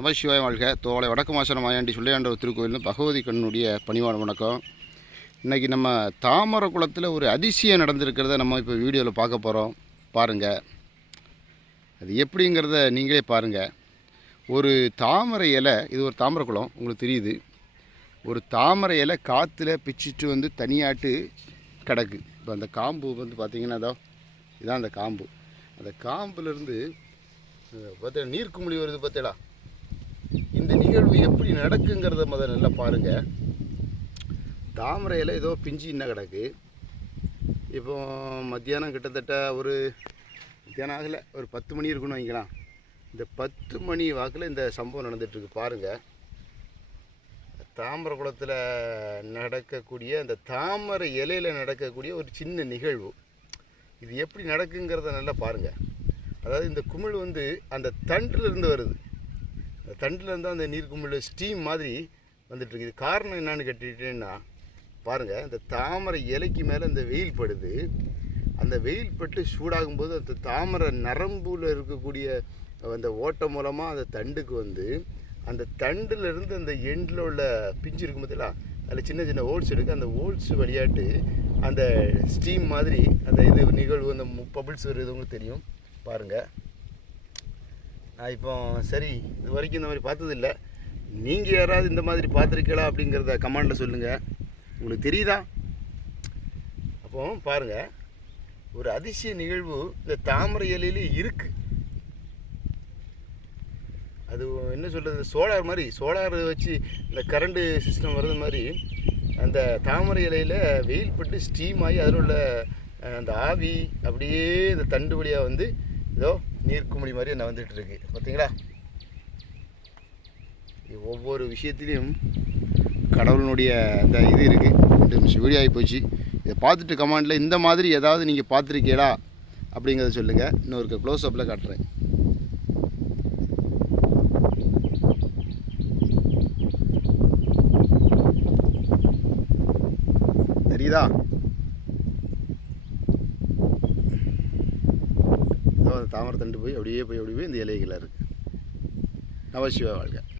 நமசிவாய வாழ்க. தோலை வடக்கு மாசன மாயாண்டி சொல்லையாண்டவர் திருக்கோயில் பகவதி கண்ணுடைய பணிவான வணக்கம். இன்றைக்கி நம்ம தாமரை குளத்தில் ஒரு அதிசயம் நடந்திருக்கிறத நம்ம இப்போ வீடியோவில் பார்க்க போகிறோம் பாருங்கள் அது எப்படிங்கிறத நீங்களே பாருங்கள் ஒரு தாமரை இலை இது ஒரு தாமரை குளம் உங்களுக்கு தெரியுது. ஒரு தாமரை இலை காற்றுல பிச்சிட்டு வந்து தனியாட்டு கிடக்கு. இப்போ அந்த காம்பு வந்து பார்த்திங்கன்னா அதோ இதான் அந்த காம்பு. அந்த காம்புலேருந்து பார்த்தா நீர்க்குமிழி வருது பார்த்தீங்களா? இந்த நிகழ்வு எப்படி நடக்குங்கிறத முதல்ல நல்லா பாருங்கள் தாமரையில் ஏதோ பிஞ்சு இன்னும் கிடக்கு. இப்போ மத்தியானம் கிட்டத்தட்ட ஒரு மத்தியானம் ஆகலை ஒரு பத்து மணி இருக்குன்னு வைக்கலாம் இந்த பத்து மணி வாக்கில் இந்த சம்பவம் நடந்துகிட்ருக்கு பாருங்கள் தாமரை குளத்தில் நடக்கக்கூடிய அந்த தாமரை இலையில் நடக்கக்கூடிய ஒரு சின்ன நிகழ்வு. இது எப்படி நடக்குங்கிறத நல்லா பாருங்கள் அதாவது இந்த குமிழ் வந்து அந்த தண்டிலிருந்து வருது. அந்த தண்டிலேருந்து அந்த நீர் ஸ்டீம் மாதிரி வந்துட்டுருக்கு. இது காரணம் என்னன்னு கேட்டுட்டேன்னா பாருங்கள் இந்த தாமரை இலைக்கு மேலே இந்த வெயில் படுது. அந்த வெயில் பட்டு சூடாகும்போது அந்த தாமரை நரம்புல இருக்கக்கூடிய அந்த ஓட்டம் மூலமாக அந்த தண்டுக்கு வந்து அந்த தண்டுலேருந்து அந்த எண்டில் உள்ள பிஞ்சு இருக்கும் பார்த்தீங்களா அதில் சின்ன சின்ன ஹோல்ஸ் இருக்குது அந்த ஹோல்ஸ் வழியாட்டு அந்த ஸ்டீம் மாதிரி அந்த இது நிகழ்வு அந்த பபிள்ஸ் வருது உங்களுக்கு தெரியும். பாருங்கள் இப்போ சரி இது வரைக்கும் இந்த மாதிரி பார்த்ததில்ல. நீங்கள் யாராவது இந்த மாதிரி பார்த்துருக்கீங்களா அப்படிங்கிறத கமெண்டில் சொல்லுங்கள் உங்களுக்கு தெரியுதா? அப்போ பாருங்கள் ஒரு அதிசய நிகழ்வு இந்த தாமரை இலையிலே இருக்குது அது என்ன சொல்கிறது சோலார் மாதிரி சோலார் வச்சு இந்த கரண்ட்டு சிஸ்டம் வர்றது மாதிரி அந்த தாமரை இலையில் வெயில் பட்டு ஸ்டீம் ஆகி அதில் உள்ள அந்த ஆவி அப்படியே இந்த தண்டு வழியாக வந்து ஏதோ நீர்க்குமிழி மாதிரி என்ன வந்துட்டு இருக்கு பார்த்தீங்களா இது ஒவ்வொரு விஷயத்துலேயும் கடவுளினுடைய அந்த இது இருக்குது ரெண்டு நிமிஷம் வீடியோ ஆகி போச்சு. இதை பார்த்துட்டு கமாண்டில் இந்த மாதிரி ஏதாவது நீங்கள் பார்த்துருக்கீங்களா? அப்படிங்கிறத சொல்லுங்கள் இன்னொரு க்ளோஸ் அப்பில் காட்டுறேன். தெரியுதா இதோ அந்த தாமரை தண்டு போய் அப்படியே போய் அப்படியே போய் இந்த இலைகளாக இருக்குது நவசிவா வாழ்க.